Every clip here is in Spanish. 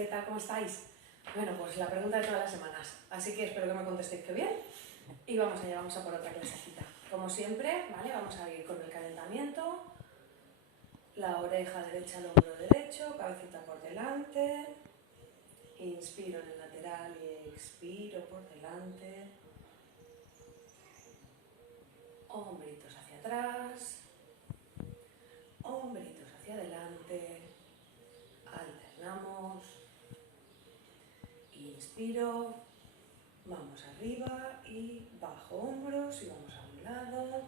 ¿qué tal? ¿Cómo estáis? Bueno, pues la pregunta de todas las semanas, así que espero que me contestéis que bien y vamos allá, vamos a por otra clasecita. Como siempre, ¿vale? Vamos a ir con el calentamiento, la oreja derecha al hombro derecho, cabecita por delante, inspiro en el lateral y expiro por delante, hombritos hacia atrás, hombritos hacia adelante, alternamos, inspiro, vamos arriba y bajo hombros y vamos a un lado,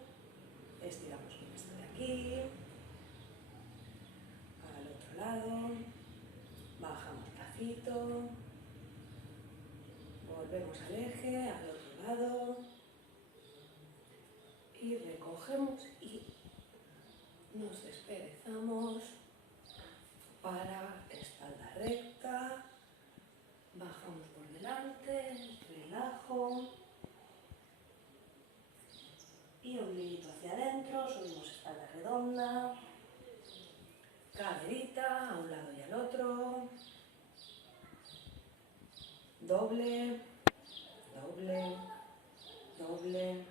estiramos bien esto de aquí, al otro lado, bajamos bracito, volvemos al eje, al otro lado y recogemos y nos desperezamos para espalda recta, bajamos por delante, relajo y ombliguito hacia adentro, subimos espalda redonda, caderita a un lado y al otro, doble, doble, doble,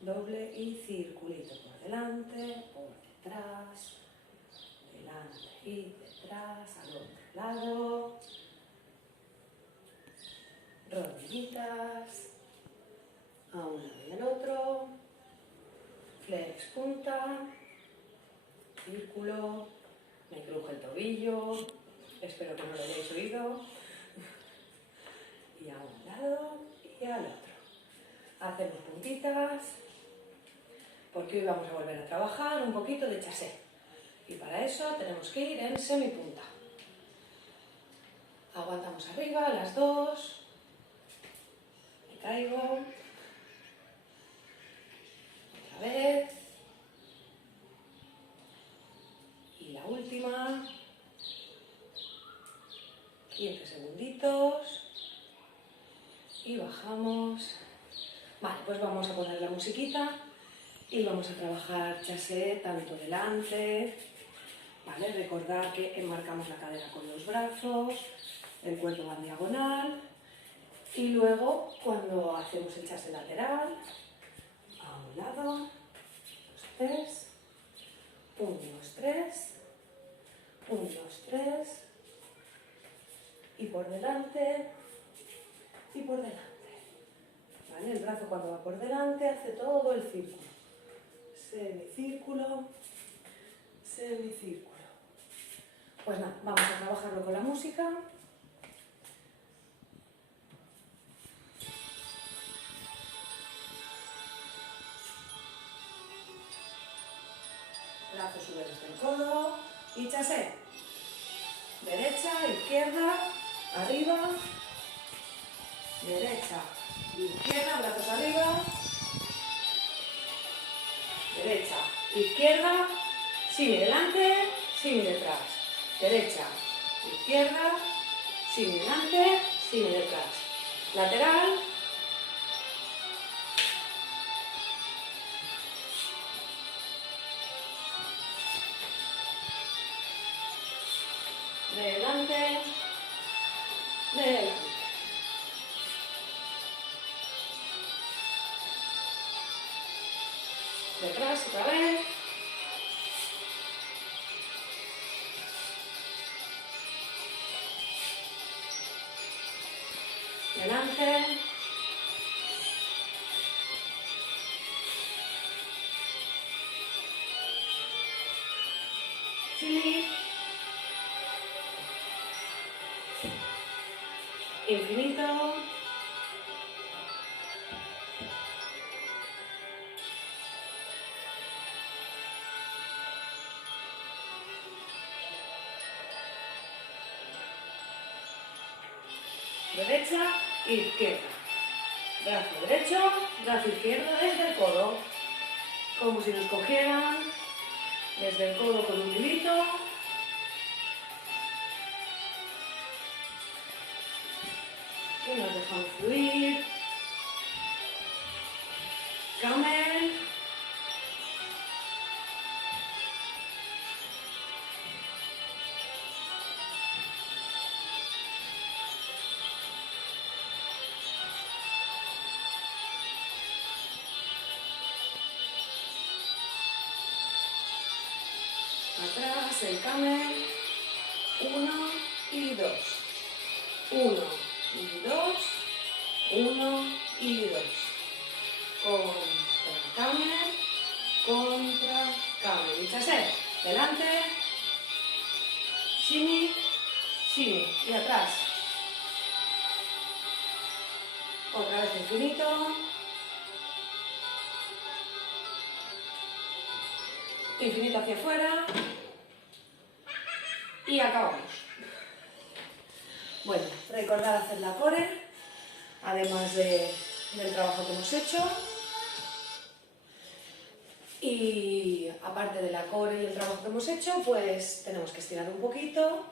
doble y circulito por delante, por detrás, delante y detrás, al otro lado, rodillitas, a un lado y al otro, flex punta, círculo, me cruje el tobillo, espero que no lo hayáis oído, y a un lado y al otro. Hacemos puntitas, porque hoy vamos a volver a trabajar un poquito de chassé. Y para eso tenemos que ir en semipunta. Aguantamos arriba, las dos, me caigo, otra vez, y la última, 15 segunditos, y bajamos. Vale, pues vamos a poner la musiquita y vamos a trabajar chassé tanto delante, ¿vale? Recordad que enmarcamos la cadera con los brazos, el cuerpo va en diagonal y luego cuando hacemos el chassé lateral, a un lado, 2, 3, 1, 2, 3, 1, 2, 3 y por delante y por delante. ¿Vale? El brazo cuando va por delante hace todo el círculo. Semicírculo, semicírculo. Pues nada, vamos a trabajarlo con la música. Brazo sube desde el codo y chassé. Derecha, izquierda, arriba, derecha, izquierda, brazos arriba, derecha, izquierda, simi delante, simi detrás, derecha, izquierda, simi delante, simi detrás, lateral, de delante, de delante. Detrás otra vez. Delante. Sí. Infinito. Derecha, izquierda. Brazo derecho, brazo izquierdo desde el codo. Como si nos cogieran desde el codo con un hilito. Y nos dejamos fluir. Camel. Atrás, el camel. 1 y 2. 1 y 2. 1 y 2. Contra camel. Contra camel. Y chassé. Delante. Shimmy. Shimmy. Y atrás. Otra vez infinito. Infinito hacia afuera. Y acabamos. Bueno, recordad hacer la core, además del trabajo que hemos hecho. Y aparte de la core y el trabajo que hemos hecho, pues tenemos que estirar un poquito,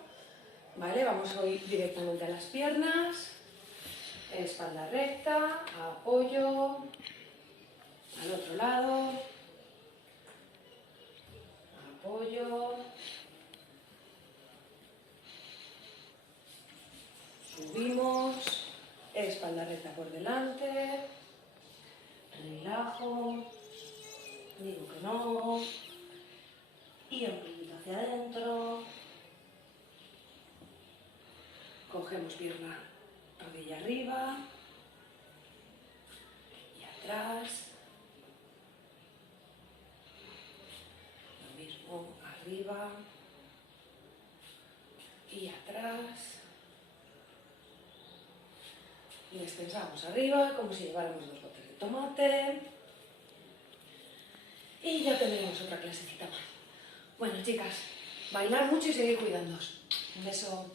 ¿vale? Vamos a ir directamente a las piernas, espalda recta, apoyo, al otro lado, apoyo, subimos, espalda recta por delante, relajo, digo que no, y un poquito hacia adentro, cogemos pierna, rodilla arriba y atrás, lo mismo arriba y atrás, y descansamos arriba como si lleváramos 2 botes de tomate. Y ya tendremos otra clasecita más. Bueno, chicas, bailar mucho y seguir cuidándoos. Un beso.